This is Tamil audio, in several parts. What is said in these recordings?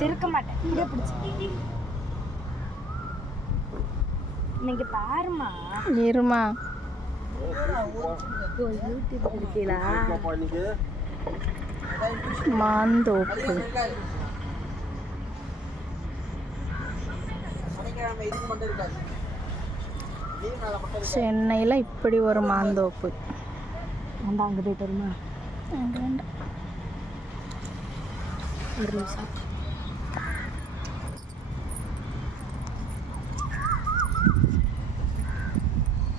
திருக்க மாட்டேன். இப்படியே பிடிச்சி. இன்னைக்கு பாருமா இருமா. யூடியூப் இருக்கீங்களா மாந்தோப்பு. சென்னையில் இப்படி ஒரு மாந்தோப்பு. அந்த அங்கே போயிட்டு வருமா வேண்டாம். ஒரு நிமிஷம்.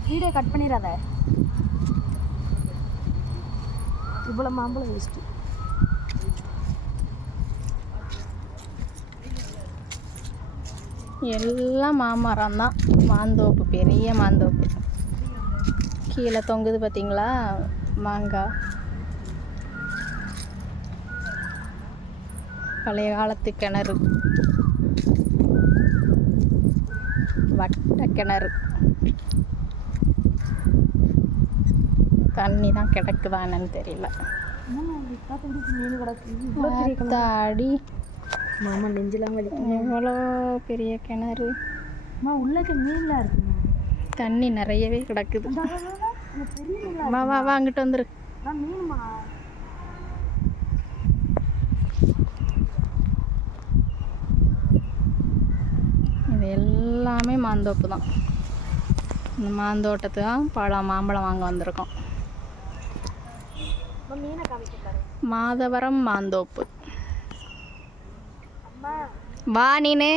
வீடியோ கட் பண்ணிடாத. இவ்வளோ மாம்பழம் வேஸ்ட்டு எல்லாம் மாமரம் தான். மாந்தோப்பு பெரிய மாந்தோப்பு. கீழே தொங்குது பார்த்தீங்களா மாங்காய் பழைய காலத்து கிணறு. வட்ட கிணறு. தண்ணி தான் கிடக்குதா என்னன்னு தெரியல. தாடி மாமா நெஞ்செல்லாம் வலிக்கும் எவ்வளோ பெரிய கிணறு. அம்மா உள்ளக்க மீன்லாம் தண்ணி நிறையவே கிடக்குது. வா வா வா அங்கிட்டு வந்துரு. மீனுமா? இது எல்லாமே மாந்தோப்பு தான். இந்த மாந்தோட்டத்து தான் பழம் மாம்பழம் வாங்க வந்திருக்கோம். மாதவரம் மாந்தோப்பு. வா நீனு.